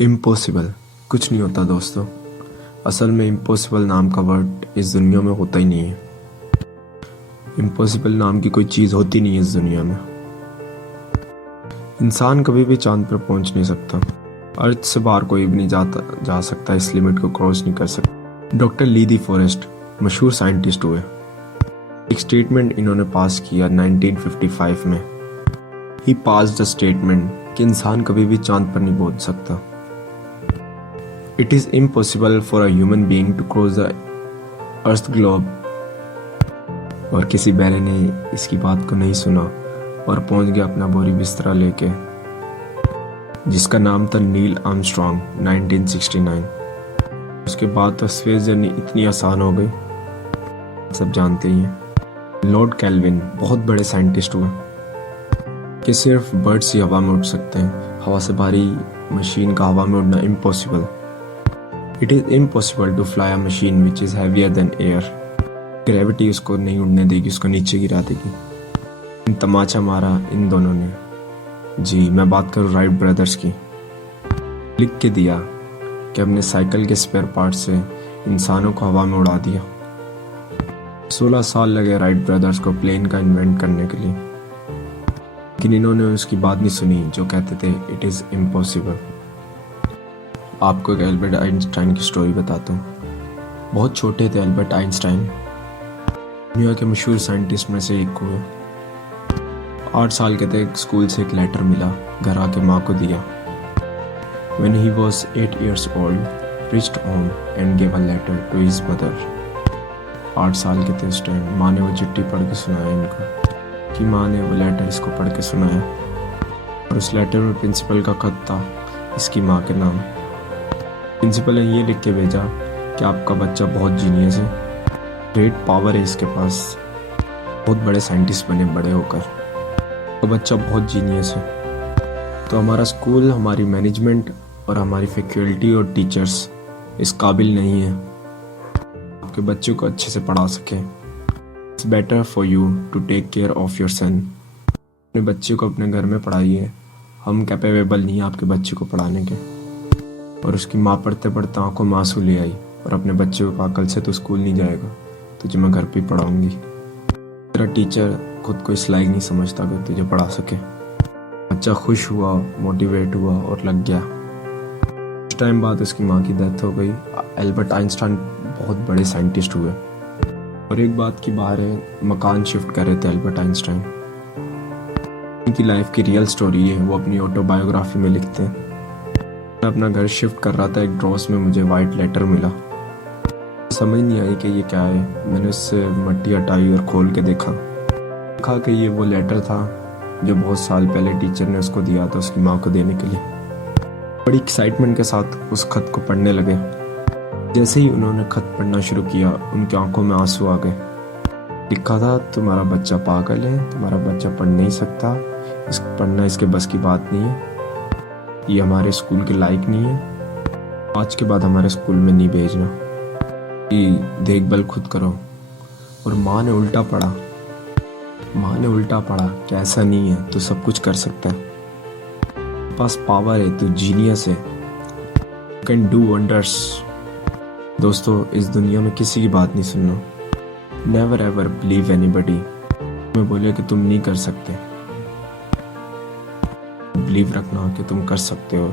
Impossible कुछ नहीं होता दोस्तों। असल में इम्पॉसिबल नाम का वर्ड इस दुनिया में होता ही नहीं है। इम्पॉसिबल नाम की कोई चीज़ होती नहीं है इस दुनिया में। इंसान कभी भी चांद पर पहुंच नहीं सकता। अर्थ से बाहर कोई भी नहीं जा सकता, इस लिमिट को क्रॉस नहीं कर सकता। डॉक्टर ली दी फॉरेस्ट मशहूर साइंटिस्ट हुए। एक स्टेटमेंट इन्होंने पास किया 1955 में। ही पास द स्टेटमेंट कि इंसान कभी भी चांद पर नहीं पहुंच सकता। It is impossible for a human being to cross the earth globe. और किसी बैरे ने इसकी बात को नहीं सुना और पहुंच गया अपना बोरी बिस्तरा लेके, जिसका नाम था नील आर्मस्ट्रॉन्ग 1969। उसके बाद तो स्पेस जर्नी इतनी आसान हो गई, सब जानते ही हैं। लॉर्ड केल्विन बहुत बड़े साइंटिस्ट हुए कि सिर्फ बर्ड्स ही हवा में उड़ सकते हैं। हवा से भारी मशीन का हवा में उड़ना impossible. It is impossible to fly a machine which is heavier than air. Gravity उसको नहीं उड़ने देगी, उसको नीचे गिरा देगी। तमाचा मारा इन दोनों ने। जी मैं बात करूँ राइट ब्रदर्स की। लिख के दिया कि अपने साइकिल के स्पेयर पार्ट से इंसानों को हवा में उड़ा दिया। 16 साल लगे राइट ब्रदर्स को प्लेन का इन्वेंट करने के लिए, लेकिन इन्होंने उसकी बात नहीं सुनी जो कहते थे इट इज़ इम्पॉसिबल। आपको एक एल्बर्ट आइंस्टाइन की स्टोरी बताता हूँ। बहुत छोटे थे एल्बर्ट आइंस्टाइन, दुनिया के मशहूर साइंटिस्ट में से एक हुए। 8 साल के थे, स्कूल से एक लेटर मिला, घर आके माँ को दिया। When he was 8 years old, reached home and gave a letter to his mother. 8 साल के थे उस टाइम। माँ ने वो चिट्ठी पढ़ के सुनाया इनको, कि माँ ने वो लेटर इसको पढ़ के सुनाया। और उस लेटर में प्रिंसिपल का खत था इसकी माँ के नाम। प्रिंसिपल ने ये लिख के भेजा कि आपका बच्चा बहुत जीनियस है, ग्रेट पावर है इसके पास, बहुत बड़े साइंटिस्ट बने बड़े होकर, तो बच्चा बहुत जीनियस है। तो हमारा स्कूल, हमारी मैनेजमेंट और हमारी फैकल्टी और टीचर्स इस काबिल नहीं है आपके बच्चों को अच्छे से पढ़ा सके। It's better for you to take care of your son. अपने बच्चे को अपने घर में पढ़ाइए, हम कैपेबल नहीं है आपके बच्चे को पढ़ाने के। और उसकी माँ पढ़ते पढ़ते आंखों में आंसू ले आई और अपने बच्चे को कहा कल से तो स्कूल नहीं जाएगा, तुझे मैं घर पे पढ़ाऊंगी। तेरा टीचर खुद को इस लायक नहीं समझता कि तुझे पढ़ा सके। बच्चा खुश हुआ, मोटिवेट हुआ और लग गया। कुछ टाइम बाद उसकी माँ की डेथ हो गई। एल्बर्ट आइंस्टाइन बहुत बड़े साइंटिस्ट हुए। और एक बात की बाहर है, मकान शिफ्ट कर रहे थे एल्बर्ट आइंस्टाइन। उनकी लाइफ की रियल स्टोरी है, वो अपनी ऑटोबायोग्राफी में लिखते हैं। मैं अपना घर शिफ्ट कर रहा था, एक ड्रॉस में मुझे वाइट लेटर मिला। समझ नहीं आई कि ये क्या है। मैंने उससे मट्टी हटाई और खोल के देखा कि ये वो लेटर था जो बहुत साल पहले टीचर ने उसको दिया था उसकी माँ को देने के लिए। बड़ी एक्साइटमेंट के साथ उस खत को पढ़ने लगे। जैसे ही उन्होंने खत पढ़ना शुरू किया, उनकी आंखों में आंसू आ गए। लिखा था, तुम्हारा बच्चा पागल है, तुम्हारा बच्चा पढ़ नहीं सकता, पढ़ना इसके बस की बात नहीं है, ये हमारे स्कूल के लायक नहीं है, आज के बाद हमारे स्कूल में नहीं भेजना, ये देखभाल खुद करो। और माँ ने उल्टा पढ़ा। माँ ने उल्टा पढ़ा कि ऐसा नहीं है, तू सब कुछ कर सकता है, पास पावर है, तू जीनियस है, यू कैन डू वंडर्स। दोस्तों इस दुनिया में किसी की बात नहीं सुनना। Never ever believe anybody. मैं बोले कि तुम नहीं कर सकते, बिलीव रखना कि तुम कर सकते हो।